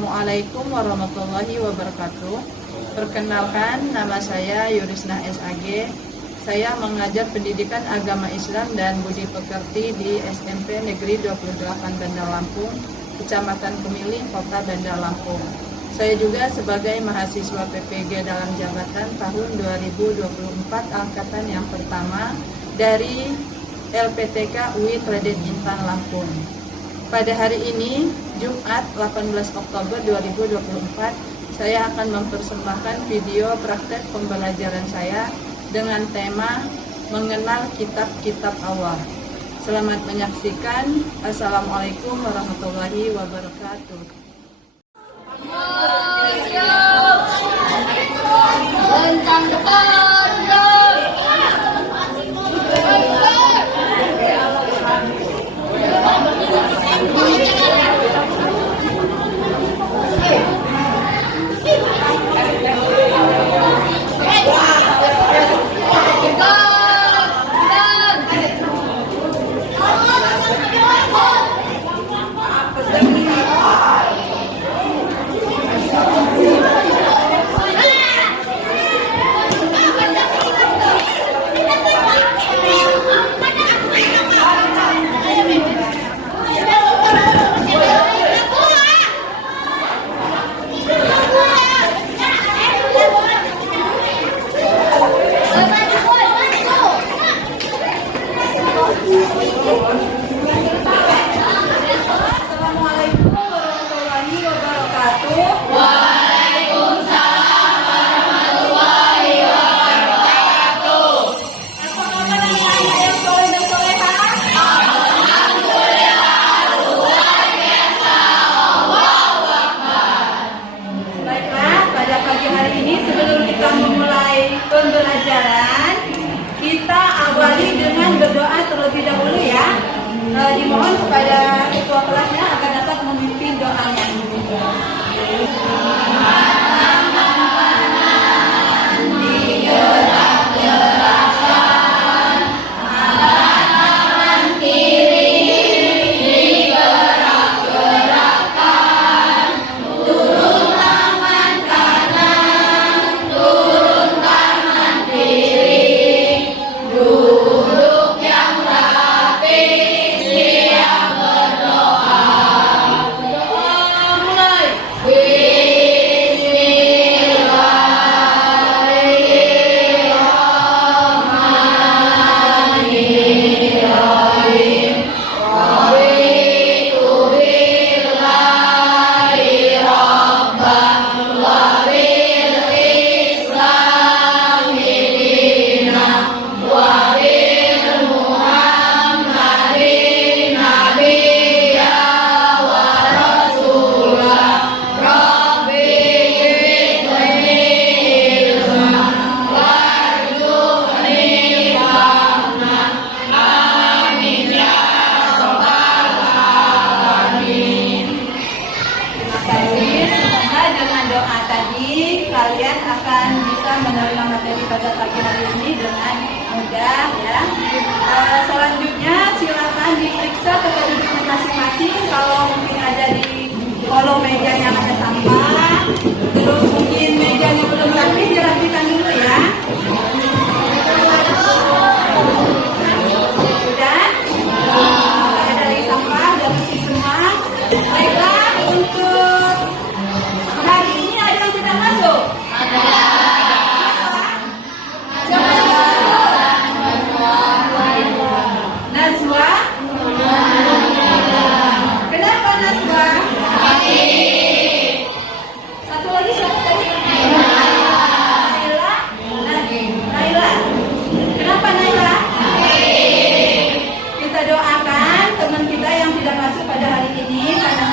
Assalamualaikum warahmatullahi wabarakatuh. Perkenalkan, nama saya Yurisna SAG. Saya mengajar pendidikan agama Islam dan budi pekerti di SMP Negeri 28 Bandar Lampung, Kecamatan Kemiling, Kota Bandar Lampung. Saya juga sebagai mahasiswa PPG dalam jabatan tahun 2024 angkatan yang pertama dari LPTK UI Treden Intan Lampung. Pada hari ini, Jumat 18 Oktober 2024, saya akan mempersembahkan video praktek pembelajaran saya dengan tema mengenal kitab-kitab awal. Selamat menyaksikan. Assalamualaikum warahmatullahi wabarakatuh. Assalamualaikum warahmatullahi wabarakatuh. Waalaikumsalam warahmatullahi wabarakatuh. Apa kabar anak-anak yang soleh dan solehah? Alhamdulillah, luar biasa. Allahu Akbar. Baiklah, pada pagi hari ini sebelum kita memulai pembelajaran, kita awali dengan berdoa terlebih dahulu ya. Dimohon kepada ketua kelasnya agar dapat memimpin doanya. Kalian akan bisa menerima materi pada pagi hari ini dengan mudah ya. Selanjutnya silakan diperiksa kedudukan masing-masing. Kalau mungkin ada di kolom meja yang ada sampah, terus mungkin mejanya belum rapi, dirapikan dulu ya. Sudah? Ada lagi sampah, udah bersih semua. Baiklah, untuk hari ini ada yang sudah masuk? Nazwa? Kenapa Nazwa? Satu lagi siapa tadi? Naila? Naila? Kenapa Naila? Kita doakan teman kita yang tidak masuk pada hari ini karena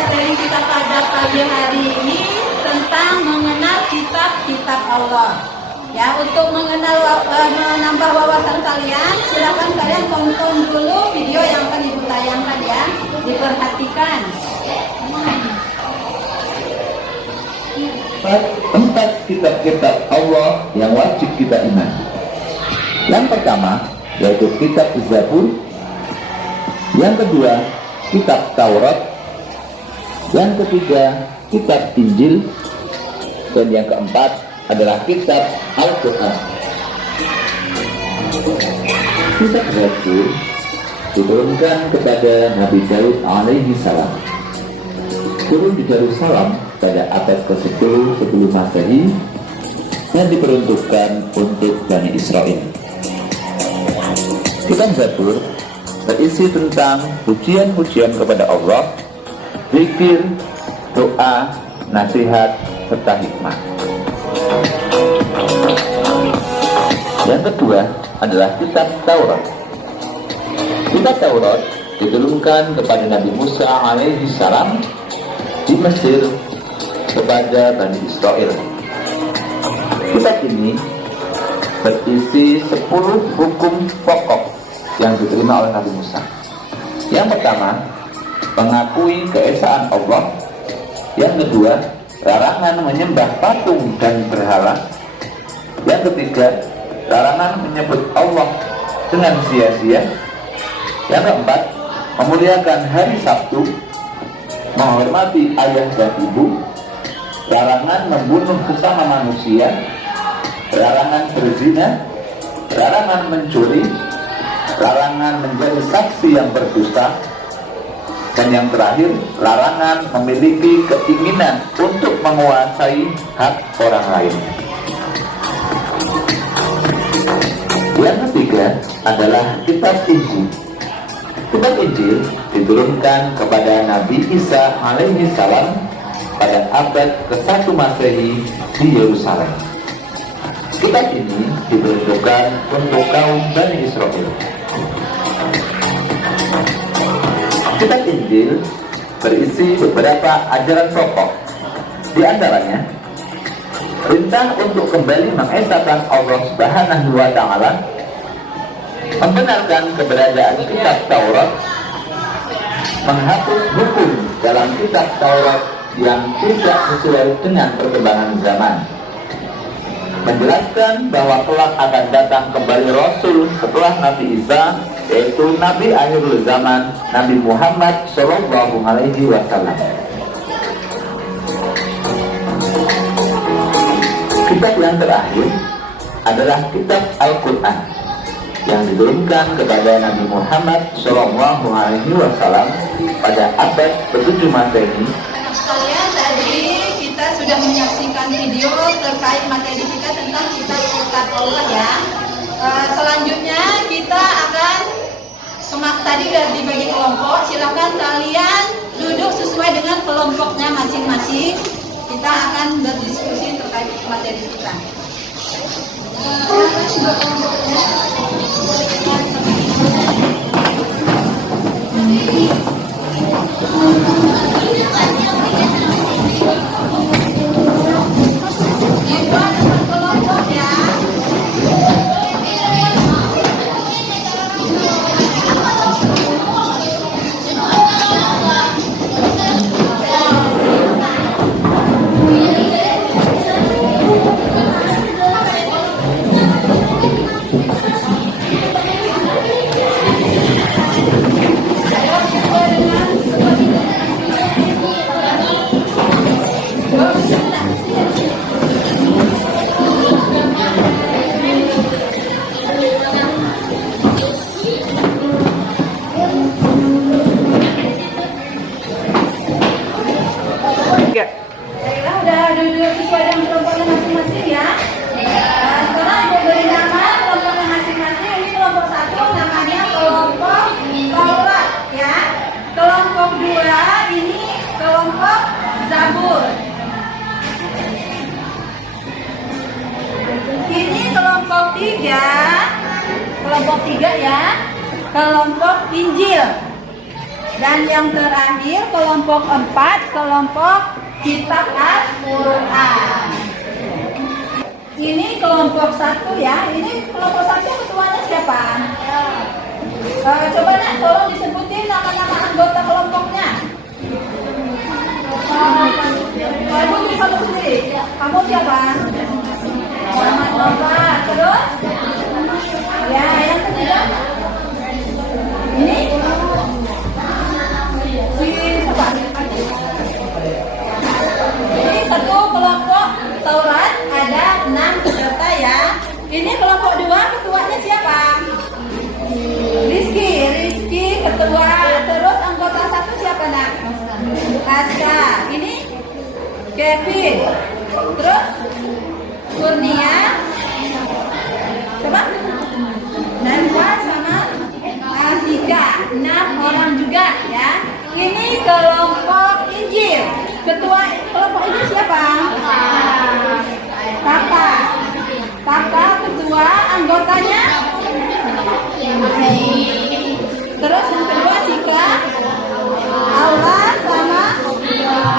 Materi kita pada pagi hari ini tentang mengenal kitab-kitab Allah. Ya, untuk menambah wawasan kalian, silakan kalian tonton dulu video yang akan Ibu tayangkan ya. Diperhatikan. Empat kitab-kitab Allah yang wajib kita imani. Yang pertama yaitu kitab Zabur. Yang kedua kitab Taurat. Yang ketiga kitab Injil. Dan yang keempat adalah kitab Al-Quran. Kitab Zabur diturunkan kepada Nabi Daud alaihi salam. Turun di Yerusalem pada abad ke-10 sebelum Masehi dan diperuntukkan untuk Bani Israel. Kitab Zabur berisi tentang pujian-pujian kepada Allah, zikir, doa, nasihat, serta hikmah. Yang kedua adalah kitab Taurat. Kitab Taurat diturunkan kepada Nabi Musa alaihi salam di Mesir kepada Bani Israel. Kitab ini berisi 10 hukum pokok yang diterima oleh Nabi Musa. Yang pertama, mengakui keesaan Allah. Yang kedua, larangan menyembah patung dan berhala. Yang ketiga, larangan menyebut Allah dengan sia-sia. Yang keempat, memuliakan hari Sabtu, menghormati ayah dan ibu, larangan membunuh sesama manusia, larangan berzina, larangan mencuri, larangan menjadi saksi yang berdusta, dan yang terakhir, larangan memiliki keinginan untuk menguasai hak orang lain. Yang ketiga adalah kitab Injil. Kitab Injil diturunkan kepada Nabi Isa alaihi salam pada abad ke-1 Masehi di Yerusalem. Kitab ini diperuntukkan untuk kaum Bani Israel. Kitab Injil berisi beberapa ajaran pokok. Di antaranya, perintah untuk kembali mengesahkan Allah Subhanahu wa Ta'ala, membenarkan keberadaan kitab Taurat, menghapus hukum dalam kitab Taurat yang tidak sesuai dengan perkembangan zaman, menjelaskan bahwa kelak akan datang kembali Rasul setelah Nabi Isa, yaitu Nabi akhirul zaman, Nabi Muhammad Shallallahu Alaihi Wasallam. Kitab yang terakhir adalah kitab Al-Quran yang diturunkan kepada Nabi Muhammad Shallallahu Alaihi Wasallam pada abad ke-7 Masehi. Sekalian, tadi kita sudah menyaksikan video terkait materi kita tentang kitab Allah ya. Selanjutnya kita akan tadi sudah dibagi kelompok. Silakan kalian duduk sesuai dengan kelompoknya masing-masing. Kita akan berdiskusi terkait materi kita. Baiklah, udah duduk sesuai dengan kelompoknya masing-masing ya. Sekarang ibu beri nama kelompoknya masing-masing. Ini kelompok 1 namanya kelompok Taurat ya. Kelompok 2 ini kelompok Zabur. Ini kelompok 3. Kelompok 3 ya. Kelompok Injil. Dan yang terakhir kelompok 4, kelompok Kitab Al-Quran. Ini kelompok 1 ya. Ini kelompok 1 ketuanya siapa? Coba nak tolong disebutin nama-nama anggota kelompoknya. Kamu bisa sendiri. Kamu siapa? Muhammad Nova. Terus? Ya, yang ketiga. Ini? Ini satu kelompok Taurat ada 6 peserta ya. Ini kelompok 2 ketuanya siapa? Rizky ketua. Terus anggota 1 siapa nak? Aska. Ini Kevin. Terus Kurnia. Coba. Nanda sama Atika. 6 orang juga ya. Ini kelompok Injil. Ketua kelompok ini siapa? Kakak ketua, anggotanya? Terus yang kedua Cika, Aula sama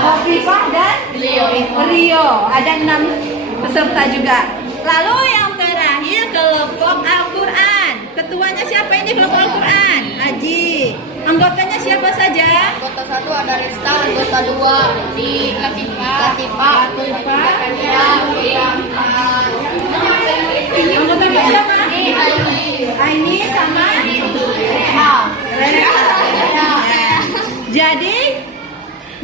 Hafifah dan Rio. Ada 6 peserta juga. Lalu yang terakhir kelompok Al-Quran. Ketuanya siapa ini kelompok Al-Quran? Haji. Anggotanya siapa saja? Anggota 1 ada Rista, anggota 2 di Latifah. Anggota siapa? Aini sama Rena. Jadi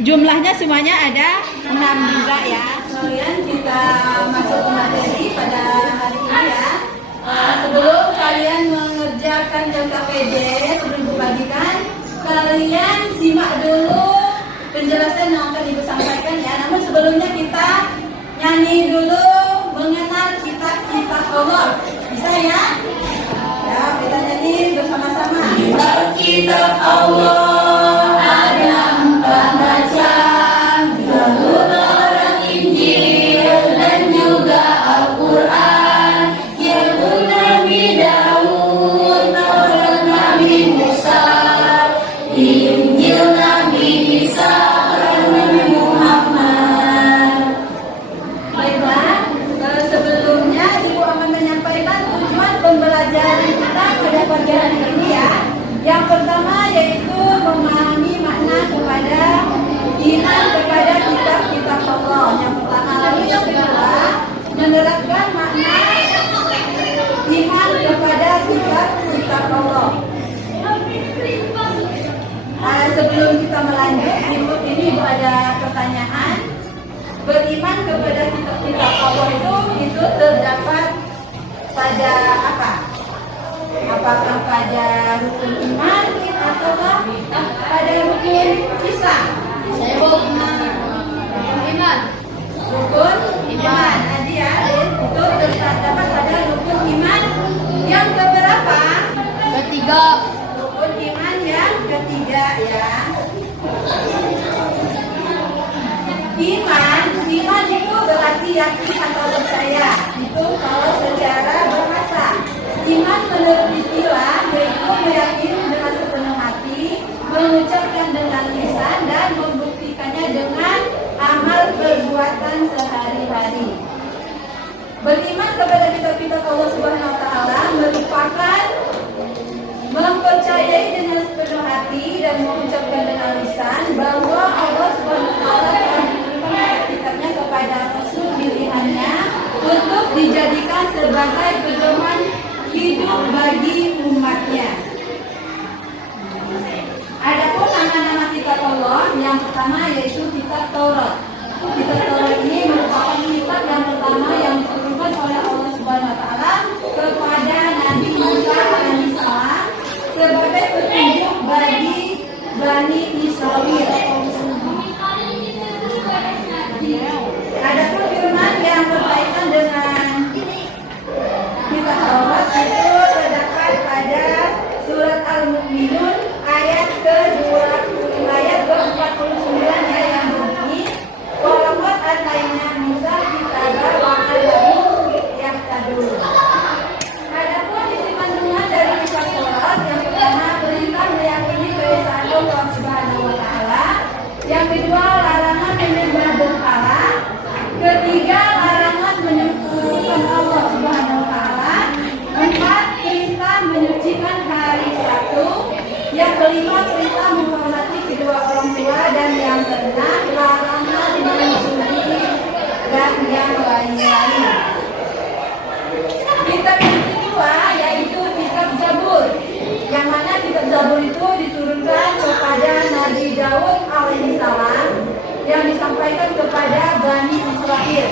jumlahnya semuanya ada 6 juga ya. Kalian kita masuk ke materi pada hari ini ya. Sebelum kalian mengerjakan KKPD sebelum dibagikan, kalian simak dulu penjelasan yang akan ibu sampaikan ya. Namun sebelumnya kita nyanyi dulu mengenal kitab Allah. Bisa ya? Ya, kita nyanyi bersama-sama. Kitab Allah ada 4 macam, Zabur, Taurat, Injil, dan juga Al-Quran. Zabur Nabi Daud, Taurat Nabi Musa, Injil Nabi Isa, Nabi Muhammad. Baiklah, sebelumnya ibu akan menyampaikan tujuan pembelajaran kita pada pagi hari ini ya. Yang pertama yaitu memahami makna kepada iman kepada kitab-kitab Allah. Yang pertama, lalu yang kedua menerapkan makna iman kepada kitab-kitab Allah. Sebelum kita melanjut, ini ibu ada pertanyaan. Beriman kepada kitab-kitab Allah itu terdapat pada apa? Apakah pada rukun iman ataukah pada rukun Islam? Saya mau iman. Rukun iman. Jadi ya, itu terdapat pada rukun iman yang keberapa? Ketiga. Rukun iman yang ketiga ya. Iman itu berarti yakin atau percaya. Itu kalau secara bahasa. Iman menurut istilah yaitu meyakini dengan sepenuh hati, mengucapkan dengan lisan dan membuktikannya dengan amal perbuatan sehari-hari. Beriman kepada kitab-kitab Allah Subhanahu wa taala merupakan mempercayai dengan sepenuh hati dan mengucapkan dengan lisan bahwa Allah Subhanahu wa taala telah menurunkan kitabnya kepada rasul pilihannya untuk dijadikan sebagai pedoman hidup bagi umatnya. pertama yaitu kitab Taurat. Kitab Taurat ini merupakan kitab yang pertama yang diturunkan oleh Allah Subhanahu wa taala kepada Nabi Musa alaihissalam sebagai petunjuk bagi Bani Israil. Adapun firman yang berkaitan dengan kitab Taurat itu terdapat pada surat Al-Mu'minun ayat ke-49 ya, yang berbunyi walaqad atayna Musa kitaba wa 'allamnahu yahtadun. Adapun isi kandungan dari kitab Taurat yang pertama perintah meyakini keesaan Allah Subhanahu wa taala, yang kedua larangan menyembah berhala, ketiga larangan menyekutukan Allah Subhanahu wa taala, empat perintah menyucikan hari Sabtu, yang kelima perintah menghormati kedua orang tua, dan yang keenam larangan menyusui dan yang lain-lain. Kitab yang kedua yaitu kitab Zabur, yang mana kitab Zabur itu diturunkan kepada Nabi Daud alaihissalam yang disampaikan kepada Bani Israil.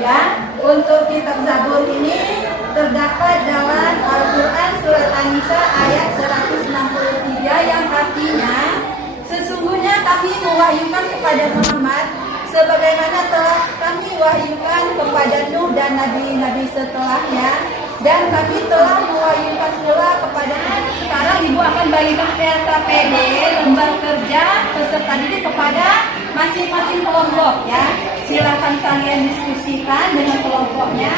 Ya, untuk kitab Zabur ini terdapat dalam Al-Quran surat An-Nisa ayat 163 yang artinya sesungguhnya kami mewahyukan kepada Muhammad sebagaimana telah kami wahyukan kepada Nuh dan nabi-nabi setelahnya, dan kami telah mewahyukan pula kepada sekarang ibu akan bagikan LKPD lembar kerja peserta didik kepada masing-masing kelompok ya. Silakan kalian diskusikan dengan kelompoknya.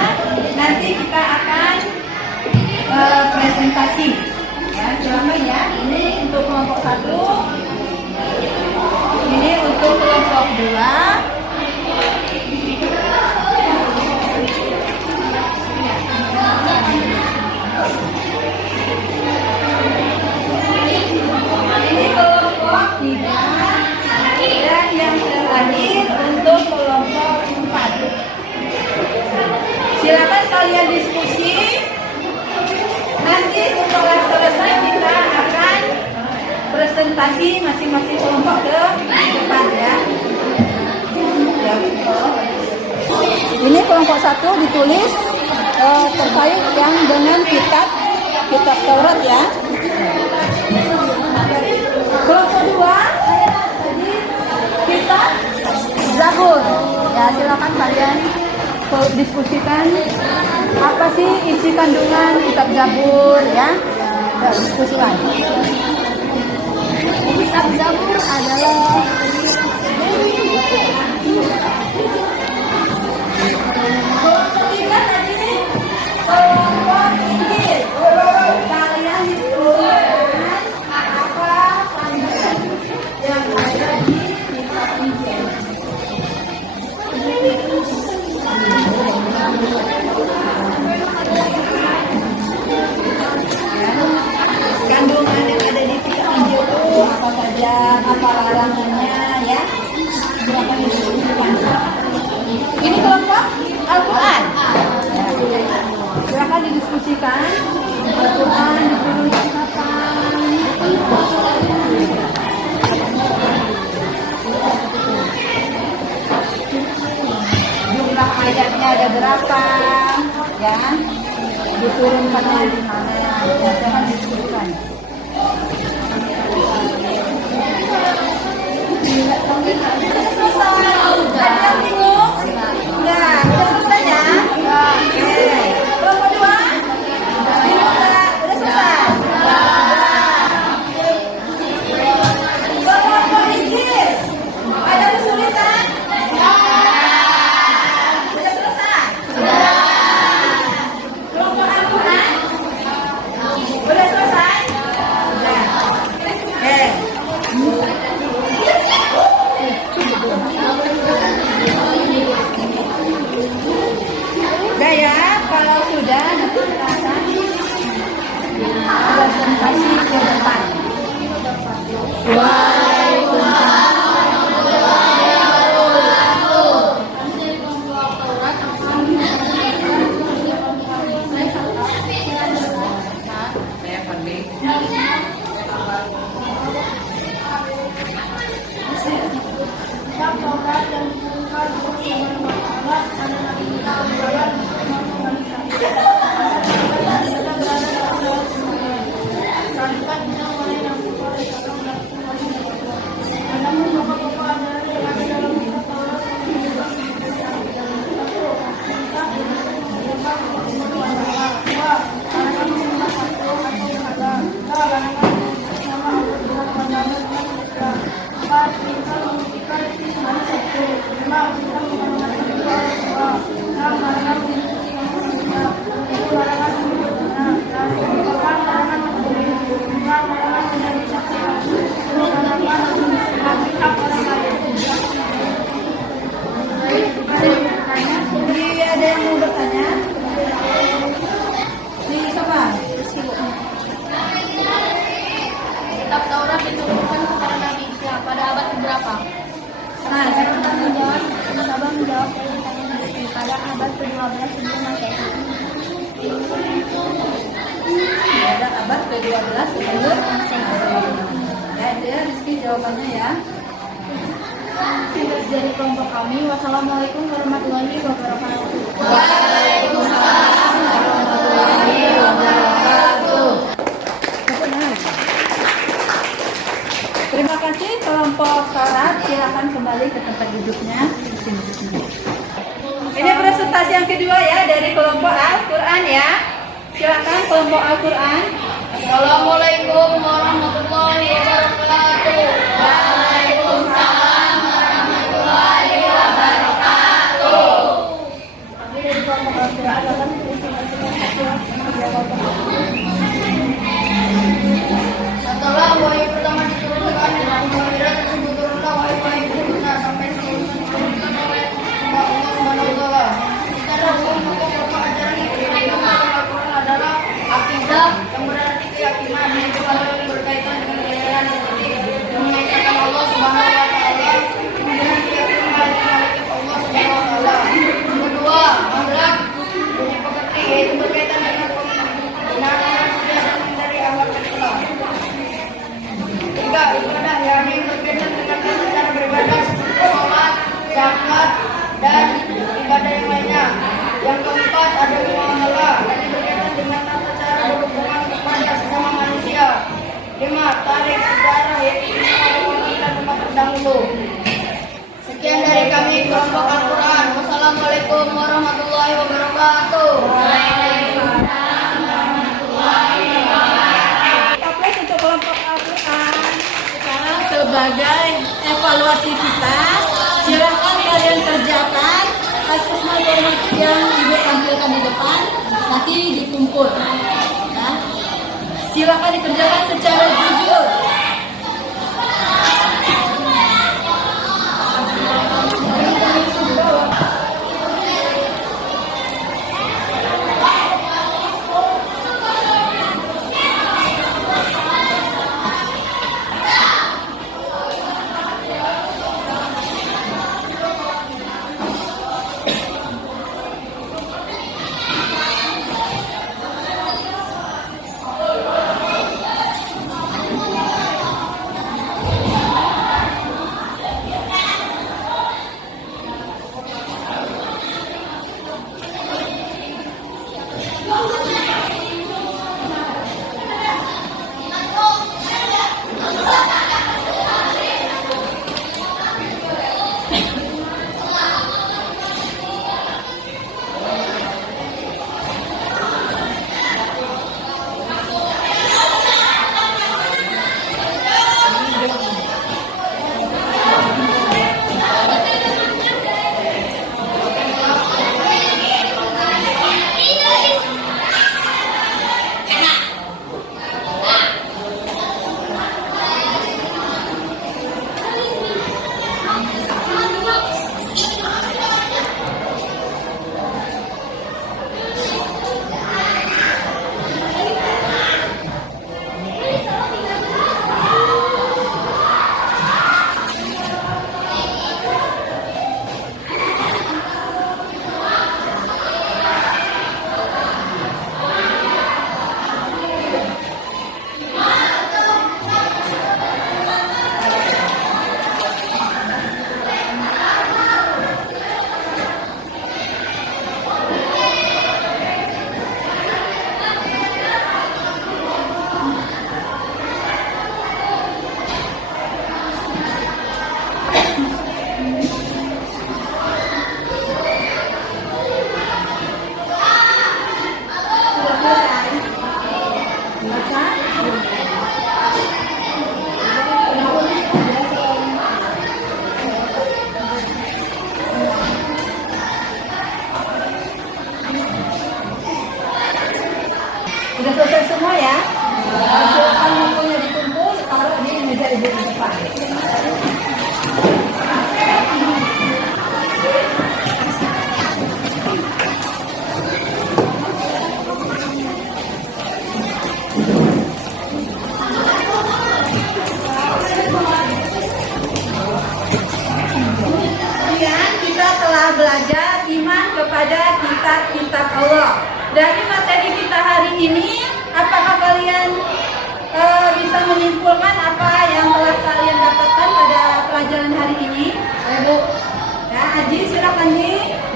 Nanti kita akan presentasi. Ya, silakan ya. Ini untuk kelompok 1. Ini untuk kelompok 2. Ini kelompok 3 dan yang terakhir untuk kelompok 4. Silakan kalian diskusi. Nanti setelah selesai kita akan presentasi masing-masing kelompok ke depan ya. Ini kelompok 1 ditulis terkait yang dengan kitab Taurat ya. Kelompok 2 kitab Zabur. Ya, silakan kalian diskusikan apa sih isi kandungan kitab Zabur ya. Ya, diskusikan. Kitab Zabur adalah kelompok 3 tadi kelompok Injil. Kalian diskusikan apa kandungan yang ada di kitab Injil. Kandungan yang ada di kitab Injil itu apa saja, apa larangannya ya. Silakan diskusikan. Ini kelompok Al-Quran. Silakan didiskusikan. Al-Quran diturunkan kapan? Jumlah ayatnya ada berapa? Ya, diturunkan di mana? Silakan diskusikan. Selesai. Ada yang bingung? Enggak. Udah selesai ya? Oke. Kelompok 2? Bingung enggak? Udah selesai? Kelompok Injil? Ada kesulitan? Udah selesai? Kelompok Al-Quran? Udah selesai? Udah. Oke. Udah ya, kalau sudah nanti kita akan presentasi ke depan. Waalaikumsalam. Taurat diturunkan kepada Nabi Isa pada abad berapa? Nah, Abang menjawab pada abad ke-12 sebelum Masehi. pada abad ke-12 sebelum Masehi. Ya, itu ya Rizky jawabannya ya. Tugas dari kelompok kami. Wassalamualaikum warahmatullahi wabarakatuh. Waalaikumsalam warahmatullahi wabarakatuh. Terima kasih kelompok Taurat. Silakan kembali ke tempat duduknya. Ini presentasi yang kedua ya dari kelompok Al-Quran ya. Silakan kelompok Al-Quran. Assalamualaikum warahmatullahi wabarakatuh. Kami dari kelompok Al-Quran akan Setelah wahyu pertama diturunkan dengan kehadiran tersebut turunlah wahyu berikutnya sampai seluruhnya diturunkan oleh Allah Subhanahu wa Ta'ala. Secara umum pokok ajaran yang diterima dalam Al-Quran adalah akidah yang berarti keyakinan yang berkaitan dengan kebenaran seperti mengesahkan Allah Subhanahu wa Ta'ala, kemudian keyakinan malaikat Allah Subhanahu wa Ta'ala. Yang kedua, akhlak bunyi pekerti yaitu berkaitan dengan pembenaran manusia dan menghindari akhlak tercela. Tiga, ibadah yakni berkaitan dengan cara beribadah seperti sholat, zakat, dan ibadah yang lainnya. Yang keempat, ada muamalah yakni berkaitan dengan tata cara berhubungan kepada sesama manusia. Lima, tarik sejarah yaitu orang dan umat terdahulu. Sekian dari kami kelompok Al-Quran. Wassalamualaikum warahmatullahi wabarakatuh. Aplaus untuk kelompok Al-Quran. Sekarang sebagai evaluasi kita, silakan kalian kerjakan asesmen normatif yang Ibu tampilkan di depan, nanti dikumpul. Ya. Silakan dikerjakan secara jujur.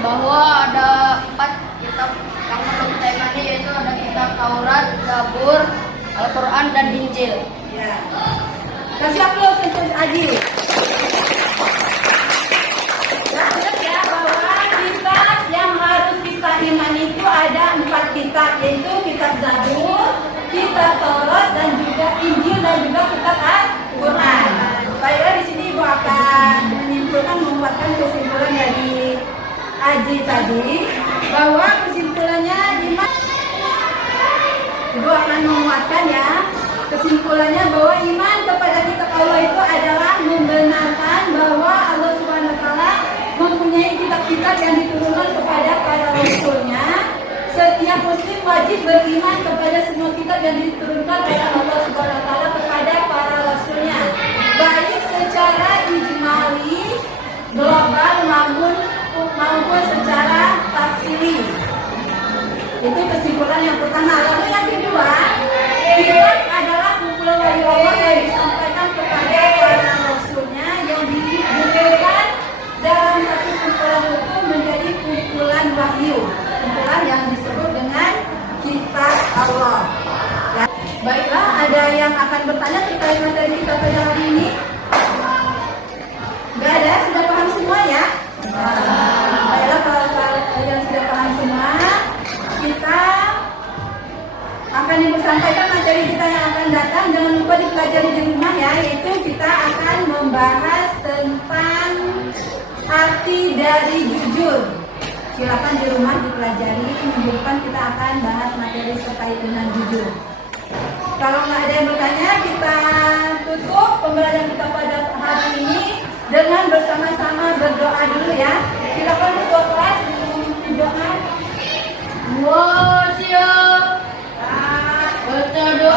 bahwa ada 4 kitab yang perlu kita imani, yaitu ada kitab Taurat, Zabur, Al-Quran, dan Injil. Ya. Kasih aplaus untuk Adil. Nah, ingat ya bahwa kitab yang harus kita imani itu ada 4 kitab, yaitu kitab Zabur, kitab Taurat, dan juga Injil, dan juga kitab Al-Quran. Baiklah, di sini Ibu akan membuatkan kesimpulan dari Aji tadi, bahwa kesimpulannya Ibu akan menguatkan ya. Kesimpulannya bahwa iman kepada kitab Allah itu adalah membenarkan bahwa Allah Subhanahu wa taala mempunyai kitab-kitab yang diturunkan kepada para rasulnya. Setiap muslim wajib beriman kepada semua kitab yang diturunkan oleh Allah Subhanahu wa taala kepada para rasulnya, baik secara ijmali, global maupun secara tafsiri. Itu kesimpulan yang pertama. Lalu yang kedua, kitab adalah kumpulan wahyu Allah yang disampaikan kepada para rasulnya, yang dikumpulkan dalam satu kumpulan itu menjadi kumpulan wahyu, kumpulan yang disebut dengan kitab Allah. Ya. Baiklah, ada yang akan bertanya terkait materi kita pada hari ini? Enggak ada? Sudah paham semua ya? Baiklah, kalau kalian sudah paham semua, kita akan Ibu sampaikan materi kita yang akan datang. Jangan lupa dipelajari di rumah ya, yaitu kita akan membahas tentang arti dari jujur. Silakan di rumah dipelajari. Minggu depan kita akan bahas materi terkait dengan jujur. Kalau nggak ada yang bertanya, kita tutup pembelajaran kita pada hari ini dengan bersama-sama berdoa dulu ya. Silakan ketua kelas untuk berdoa. Wasya, baca doa.